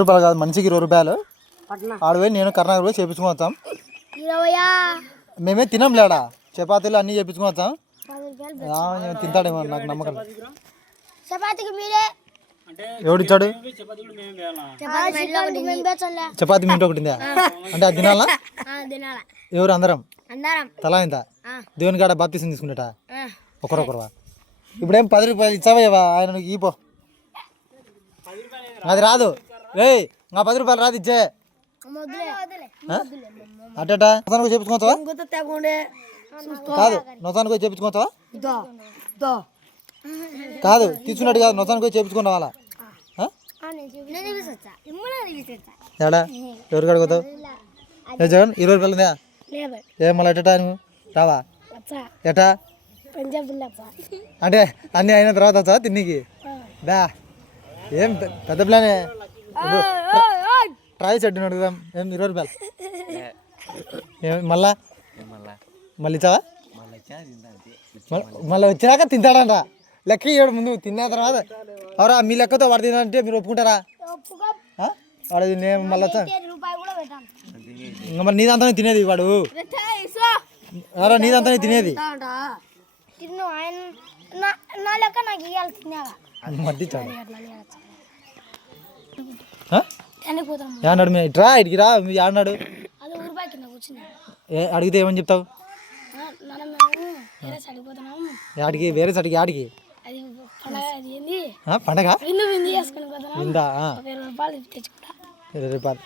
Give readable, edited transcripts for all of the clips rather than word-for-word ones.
రూపాయలు కాదు, మనిషికి 20 రూపాయలు. ఆడపోయి నేను కర్ణాటక పోయి చేపించుకుని వస్తాం. మేమే తినం లేడా, చపాతీలు అన్నీ చేపించుకుని వస్తాం. తింటాడేమో నాకు నమ్మకం. ఎవడిచ్చాడు చపాతీ? మీ ఇంట్లో ఒకటిందా అంటే అది తినాలా? ఎవరు? అందరం తలా ఇంత దేవుని కాడ బాప్తీసం తీసుకునేట ఒకరొకరువా? ఇప్పుడేం 10 రూపాయలు ఇచ్చావా ఆయన ఈపో. అది రాదు నా 10 రూపాయలు రాదు ఇచ్చే అట్టేటా నొసానికి చేపించుకోవచ్చావా? కాదు నొసానికి పోయి చేపించుకోవచ్చావా? కాదు తీసుకున్నట్టు కాదు, నొసానికి పోయి చేపించుకుని రావాలా? ఏడా ఎవరు కడుగుతావు? జగన్ 20 రూపాయలు ఉందా? మళ్ళీ ఎట్టా నువ్వు రావా? ఎట్టా అంటే అన్నీ అయిన తర్వాత వచ్చా తిన్నికి? దా ఏం పెద్ద ప్లానే. ట్రై చెట్టు అడుగుదాం. ఏం 20 రూపాయలు మళ్ళా మళ్ళీ ఇచ్చావా? మళ్ళీ వచ్చినాక తింటాడంట. లెక్క ఇవ్వడు ముందు, తిన్న తర్వాత అవరా మీ లెక్కతో వాడు తినాలంటే మీరు ఒప్పుకుంటారా? వాడు నేను మళ్ళీ వచ్చా ఇంకా మరి నీదంతానే తినేది వాడు. అవరా నీదంతానే తినేది. ఏమన్నాడు? ఇట్రా ఇటుకి రా. ఏమన్నాడు? అడిగితే ఏమని చెప్తావు? ఆడికి వేరే సడికి ఆడికి పండగ విందా 20 రూపాయలు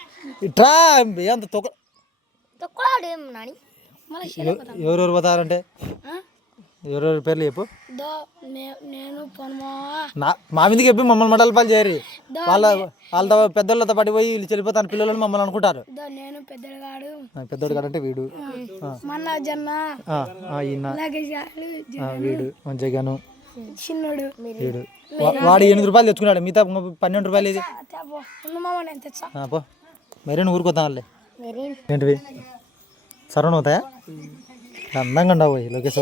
ఇట్రా. ఎంత ఎవరెవరు పోతారంటే ఎవరెవరి పేర్లు చెప్పు. మా మీదకి చెప్పి మమ్మల్ని మండల పాలు చేయరు. వాళ్ళతో పెద్దోళ్ళతో పడిపోయి వీళ్ళు చెల్లిపోతాను పిల్లలని మమ్మల్ని అనుకుంటారు. పెద్దోడు కాడు అంటే వీడు, వీడు జగను, వీడు. వాడు 8 రూపాయలు తెచ్చుకున్నాడు, మిగతా 12 రూపాయలు. ఇది పో మరేను ఊరుకొద్దాం వాళ్ళే. ఏంటివి సరవణ అవుతాయా? అందంగా ఉండవు లోకేశ్.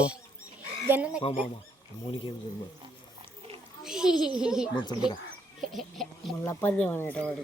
మళ్ళీ 10 అనేటవాడు.